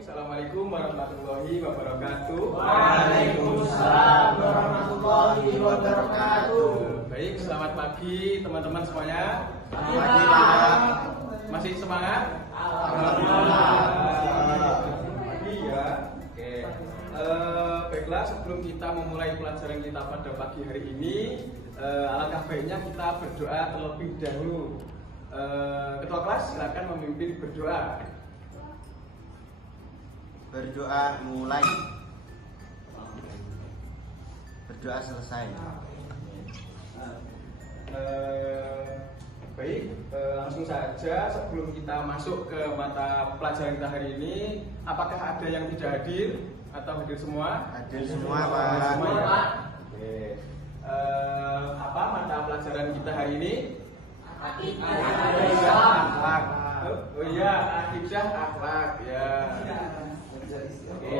Assalamualaikum warahmatullahi wabarakatuh. Waalaikumsalam warahmatullahi wabarakatuh. Baik, selamat pagi teman-teman semuanya. Selamat pagi, Pak. Masih semangat? Alhamdulillah. Pagi ya. Oke. Baiklah, sebelum kita memulai pelajaran kita pada pagi hari ini, alangkah baiknya kita berdoa terlebih dahulu. Ketua kelas silakan memimpin berdoa. Berdoa mulai. Berdoa selesai. Baik, langsung saja sebelum kita masuk ke mata pelajaran kita hari ini, apakah ada yang tidak hadir atau hadir semua? Hadir semua, Pak. Semua ya? Oke. Apa mata pelajaran kita hari ini? Akidah akhlak. Oh iya, akidah akhlak ya. Oke.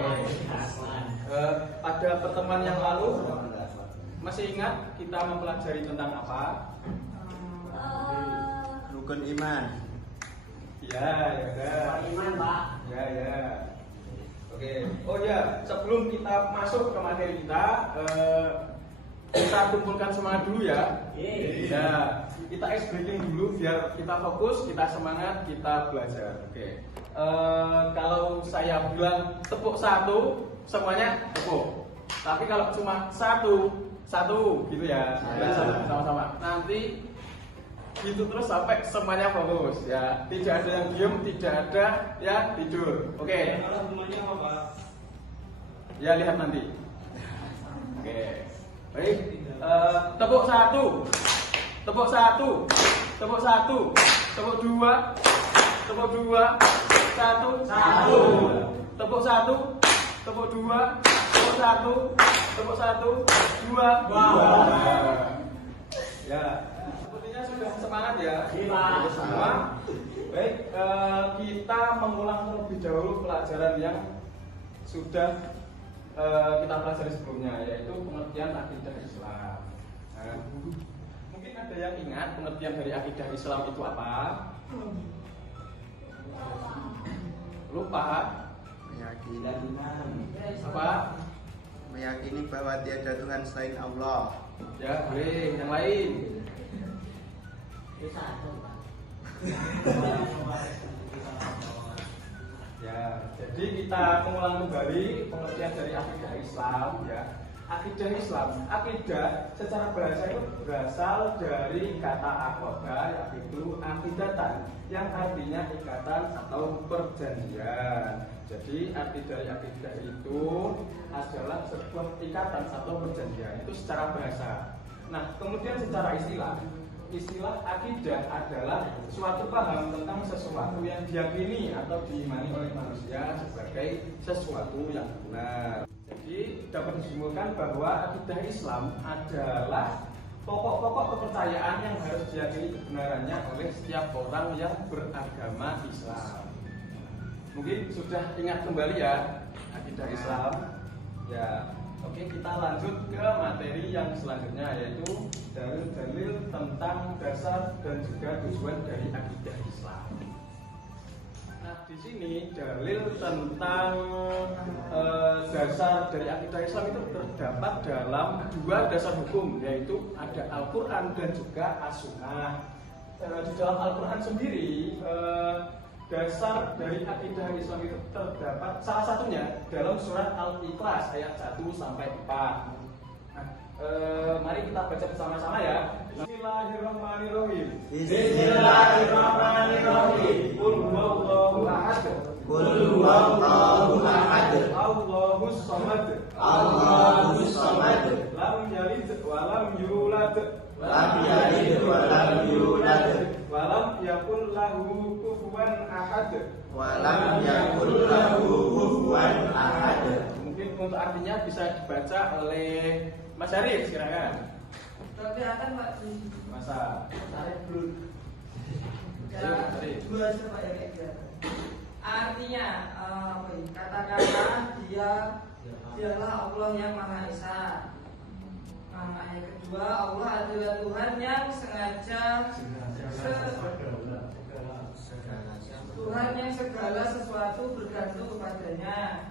Pada pertemuan yang lalu masih ingat kita mempelajari tentang apa? Rukun iman. Ya, ya. Iman, Pak. Ya, ya. Oke. Oh ya, sebelum kita masuk ke materi kita kumpulkan semangat dulu ya. Ya, kita ice breaking dulu biar kita fokus, kita semangat, kita belajar. Oke. Kalau saya bilang tepuk satu, semuanya tepuk. Tapi kalau cuma satu gitu ya, sama-sama. Nanti gitu terus sampai semuanya fokus ya. Tidak ada yang diem, tidak ada ya tidur. Oke. Ya lihat nanti. Oke. Baik. Tepuk satu, tepuk satu, tepuk satu, tepuk dua, satu, tepuk satu, tepuk dua, tepuk satu, dua. Ya. Sepertinya sudah semangat ya. Semua. Baik, kita mengulang terlebih dahulu pelajaran yang sudah kita pelajari sebelumnya, yaitu pengertian akidah Islam. Nah, mungkin ada yang ingat pengertian dari akidah Islam itu apa? Lupa? Apa? Meyakini bahwa tiada Tuhan selain Allah. Ya, boleh. Yang lain? Ya, jadi kita mengulang kembali pengertian dari akidah Islam ya. Akidah Islam, akidah secara bahasa itu berasal dari kata akoda, yaitu akidatan, yang artinya ikatan atau perjanjian. Jadi arti dari akidah itu adalah sebuah ikatan atau perjanjian, itu secara bahasa. Nah, kemudian secara istilah akidah adalah suatu paham tentang sesuatu yang diyakini atau diimani oleh manusia sebagai sesuatu yang benar. Jadi dapat disimpulkan bahwa akidah Islam adalah pokok-pokok kepercayaan yang harus diyakini kebenarannya oleh setiap orang yang beragama Islam. Mungkin sudah ingat kembali ya akidah Islam. Ya, oke, kita lanjut ke materi yang selanjutnya, yaitu dalil-dalil tentang dasar dan juga tujuan dari akidah Islam. Nah, di sini dalil tentang dasar dari akidah Islam itu terdapat dalam dua dasar hukum, yaitu ada Al-Quran dan juga As-Sunnah. Di dalam Al-Quran sendiri, dasar dari akidah Islam itu terdapat salah satunya dalam surat Al-Ikhlas ayat 1 sampai 4. Nah, mari kita baca bersama-sama ya. Bismillahirrahmanirrahim. Bismillahirrahmanirrahim. Qul huwallahu ahad. Qul huwallahu ahad. Allahus samad. Allahus samad. Lam yalid wa lam yulad. Lam yalid wa lam yulad. Wa lam yakul lahu kufuwan ahad. Wa lam yakul lahu kufuwan ahad. Mungkin untuk artinya bisa dibaca oleh Mas Arif, silakan. Tapi akan Pak Masa. tarik dulu. Arif. Dua Pak ya kayak gitu. Artinya kata-kata dialah Allah yang Maha Esa. Nah, yang kedua, Allah adalah Tuhan yang sengaja Tuhan yang segala sesuatu bergantung kepadanya.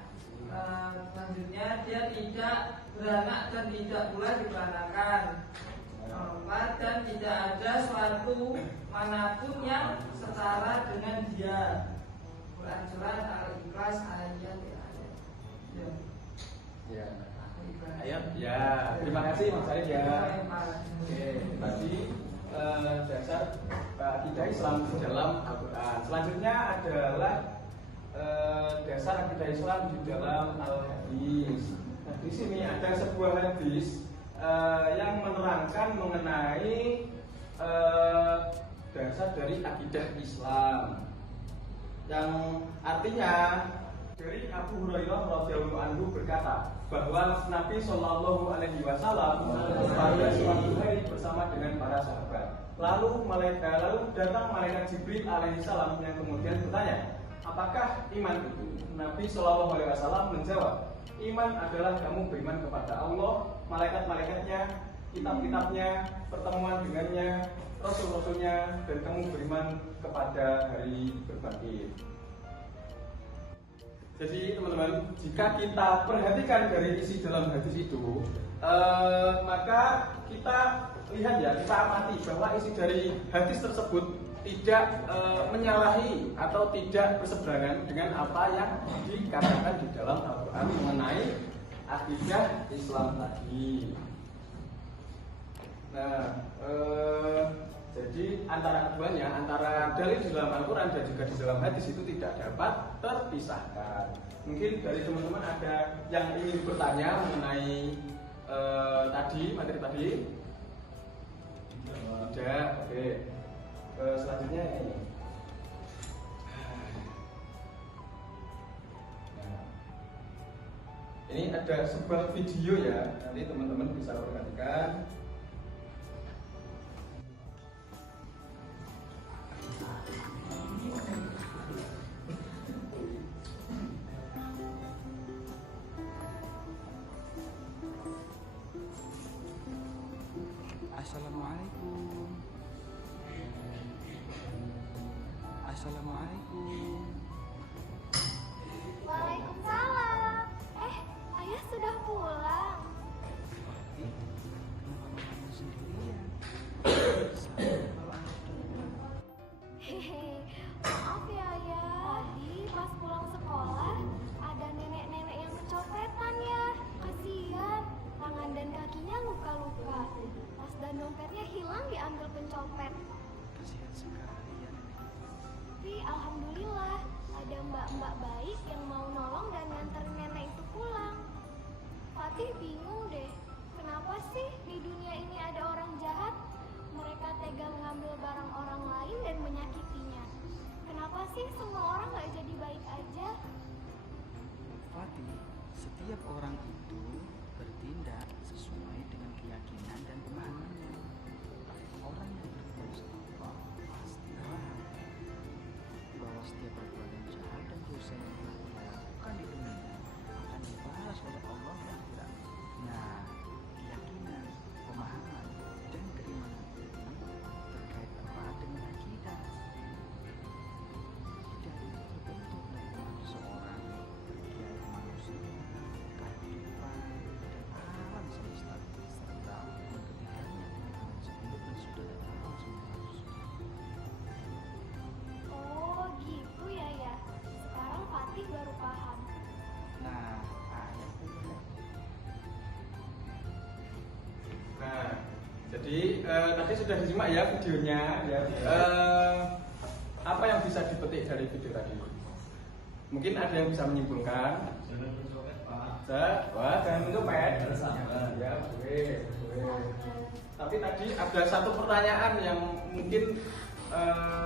Selanjutnya dia tidak beranak dan tidak pula diperanakan. Empat, dan tidak ada suatu manapun yang setara dengan dia. Quran Surat Al-Ikhlas ayat ya. Ya. Ayat ya. Terima kasih Mas Arif ya. Oke, tadi dasar akidah Islam di dalam Al-Quran. Selanjutnya adalah dasar akidah Islam di dalam Al-Hadis. Nah, di sini ada sebuah hadis yang menerangkan mengenai dasar dari akidah Islam, yang artinya dari Abu Hurairah radhiyallahu anhu berkata bahwa Nabi Shallallahu Alaihi Wasallam pada suatu hari bersama dengan para sahabat. Lalu datang malaikat Jibril alaihissalam yang kemudian bertanya, apakah iman itu? Nabi Shallallahu Alaihi Wasallam menjawab, iman adalah kamu beriman kepada Allah, malaikat-malaikatnya, kitab-kitabnya, pertemuan dengannya, rasul-rasulnya, dan kamu beriman kepada hari berbangkit. Jadi teman-teman, jika kita perhatikan dari isi dalam hadis itu, maka kita lihat ya, kita amati bahwa isi dari hadis tersebut tidak menyalahi atau tidak berseberangan dengan apa yang dikatakan di dalam Al-Quran mengenai akidah Islam tadi. Nah, jadi antara keduanya, antara dalil di dalam Al-Quran dan juga di dalam hadis itu tidak dapat terpisahkan. Mungkin dari teman-teman ada yang ingin bertanya mengenai materi tadi? Tidak, oke. Selanjutnya ini. Nah, ini ada sebuah video ya, nanti teman-teman bisa perhatikan. Assalamualaikum. Assalamualaikum. Waalaikumsalam. Ayah sudah pulang. Kenapa kamu sendirian? Kalau anak sudah pulang. Hehe, maaf ya ayah. Tadi pas pulang sekolah ada nenek-nenek yang kecopetan ya. Kasihan, tangan dan kakinya luka-luka. Tas dan dompetnya hilang diambil pencopet. Kasihan sekali ya nenek. Tapi alhamdulillah ada mbak-mbak baik yang mau nolong dan nganterin nenek itu pulang. Fatih bingung deh, kenapa sih di dunia ini ada orang jahat? Mereka tega mengambil barang orang lain dan menyakitinya. Kenapa sih semua orang gak jadi baik aja? Fatih, setiap orang itu bertindak sesuai dengan keyakinan dan pemahamannya. Orang yang berbuat salah pasti paham bahwa setiap perbuatan jahat dan dosa yang telah dilakukan di dunia akan dibalas oleh Allah di akhirat. Nah, keyakinan, pemahaman, dan keimanan ini terkait erat dengan akidah. Akidah itu terbentuk dari iman seseorang terkait manusia, kehidupan, dan alam semesta, serta hubungan ketiganya dengan alam sebelum dan sudah ada alam semesta sesudah. Oh gitu ya. Sekarang Fatih baru paham. Nah, ayat ini. Nah, jadi tadi sudah disimak ya videonya ya. Apa yang bisa dipetik dari video tadi? Mungkin ada yang bisa menyimpulkan. Jangan mencopet, Pak. Wah, jangan mencopet. Ya, boleh. Tapi tadi ada satu pertanyaan yang mungkin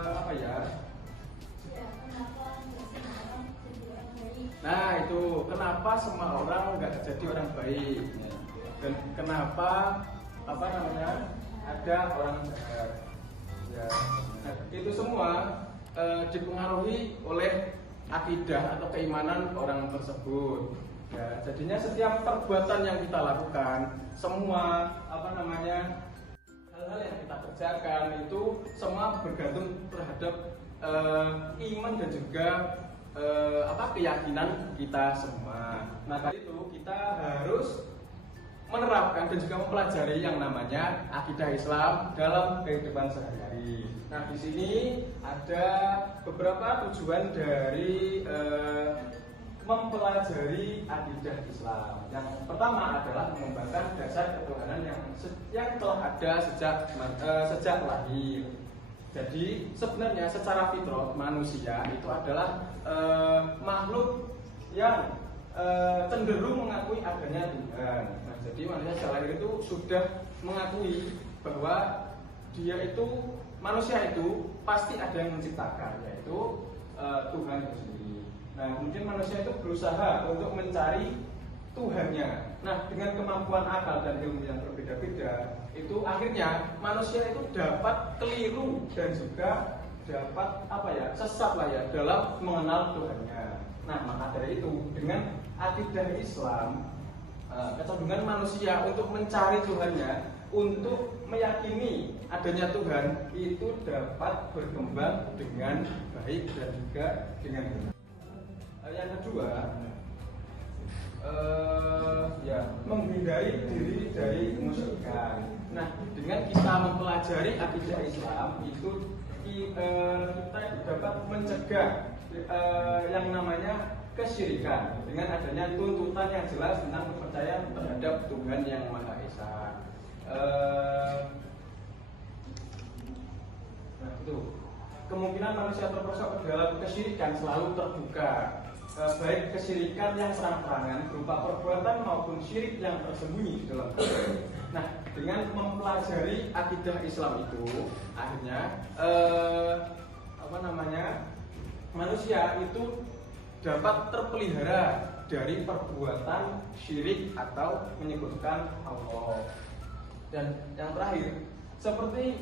apa ya? Nah itu, kenapa semua orang nggak jadi orang baik? Dan kenapa ada orang jahat? Ya, nah, itu semua dipengaruhi oleh akidah atau keimanan orang tersebut. Ya, jadinya setiap perbuatan yang kita lakukan, semua hal-hal yang kita kerjakan itu semua bergantung terhadap iman dan juga keyakinan kita semua. Nah, dari itu kita harus menerapkan dan juga mempelajari yang namanya akidah Islam dalam kehidupan sehari-hari. Nah, di sini ada beberapa tujuan dari mempelajari akidah Islam. Yang pertama adalah mengembangkan dasar ketuhanan yang telah ada sejak lahir. Jadi sebenarnya secara fitrah manusia itu adalah makhluk yang cenderung mengakui adanya Tuhan. Nah, jadi manusia sejak lahir itu sudah mengakui bahwa manusia itu pasti ada yang menciptakan, yaitu Tuhan itu sendiri. Nah, kemudian manusia itu berusaha untuk mencari Tuhannya. Nah, dengan kemampuan akal dan ilmu yang berbeda-beda, itu akhirnya manusia itu dapat keliru dan juga dapat sesat dalam mengenal Tuhannya. Nah, maka dari itu dengan akidah Islam, kecenderungan manusia untuk mencari Tuhannya, untuk meyakini adanya Tuhan itu dapat berkembang dengan baik dan juga dengan benar. Yang kedua, menghindari diri dari kemusyrikan. Nah, dengan kita mempelajari akidah Islam itu kita dapat mencegah yang namanya kesyirikan dengan adanya tuntutan yang jelas tentang kepercayaan terhadap Tuhan yang Maha Esa. Nah, itu kemungkinan manusia terperosok ke dalam kesyirikan selalu terbuka. Baik kesyirikan yang terang-terangan berupa perbuatan maupun syirik yang tersembunyi di dalam hati. Nah, dengan mempelajari akidah Islam itu, akhirnya manusia itu dapat terpelihara dari perbuatan syirik atau menyekutukan Allah. Dan yang terakhir, seperti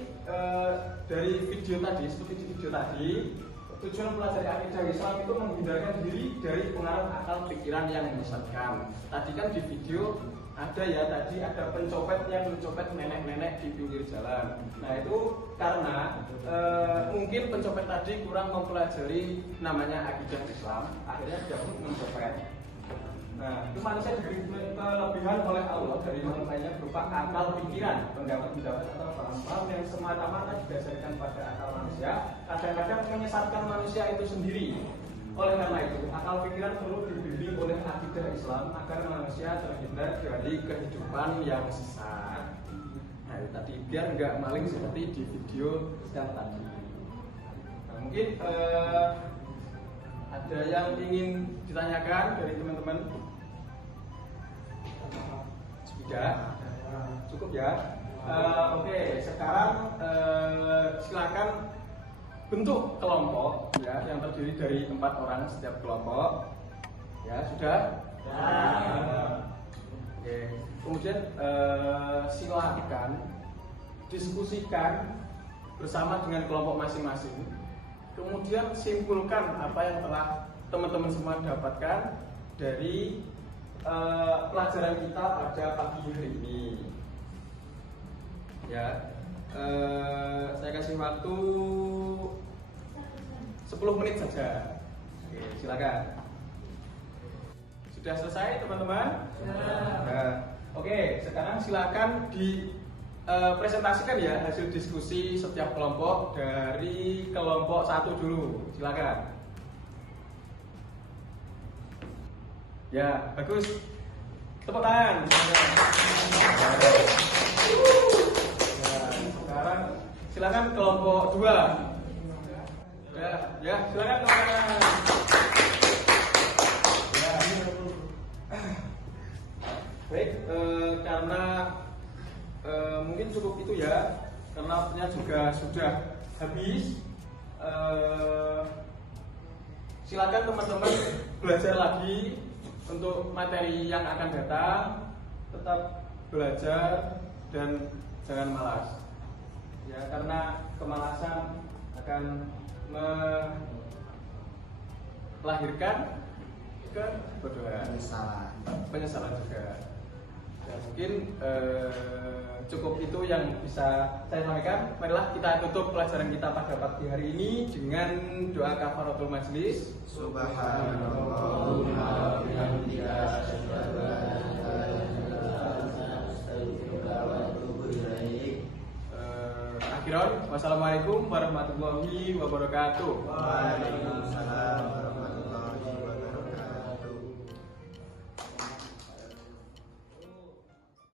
dari video tadi, tujuan mempelajari akidah Islam itu menghindarkan diri dari pengaruh akal pikiran yang menyesatkan. Tadi kan di video ada pencopet yang mencopet nenek-nenek di pinggir jalan. Nah, itu karena mungkin pencopet tadi kurang mempelajari namanya akidah Islam, akhirnya dia pun mencopet. Nah, itu manusia diberi kelebihan oleh Allah dari makhluk lainnya berupa akal pikiran, pendapat-pendapat atau paham-paham yang semata-mata didasarkan pada akal manusia, kadang-kadang menyesatkan manusia itu sendiri. Oleh karena itu, akal pikiran perlu dibimbing oleh akidah Islam agar manusia terhindar dari kehidupan yang sesat. Nah, itu tadi biar nggak maling seperti di video yang tadi. Nah, mungkin ada yang ingin ditanyakan dari teman-teman? Sudah? Cukup ya? Oke, sekarang silakan bentuk kelompok ya, yang terdiri dari 4 orang setiap kelompok. Ya, sudah? Oke. Kemudian silakan diskusikan bersama dengan kelompok masing-masing. Kemudian simpulkan apa yang telah teman-teman semua dapatkan dari pelajaran kita pada pagi hari ini. Ya, saya kasih waktu 10 menit saja. Oke, silakan. Sudah selesai teman-teman? Nah, oke, sekarang silakan presentasikan ya hasil diskusi setiap kelompok. Dari kelompok 1 dulu, silakan. Ya, bagus. Tepuk tangan. Sekarang silakan kelompok 2. Ya, silakan teman-teman. Ya. Baik, karena mungkin cukup itu ya, karena waktunya juga sudah habis. Silakan teman-teman belajar lagi untuk materi yang akan datang. Tetap belajar dan jangan malas. Ya, karena kemalasan akan melahirkan kebodohan, penyesalan juga. Dan mungkin cukup itu yang bisa saya sampaikan. Marilah kita tutup pelajaran kita pada pagi hari ini dengan doa kafaratul majlis. Subhanallahumma wa bihamdika asyhadu an la ilaha illa anta astaghfiruka wa atubu ilaik. Akhiran, wassalamualaikum warahmatullahi wabarakatuh. Waalaikumsalam.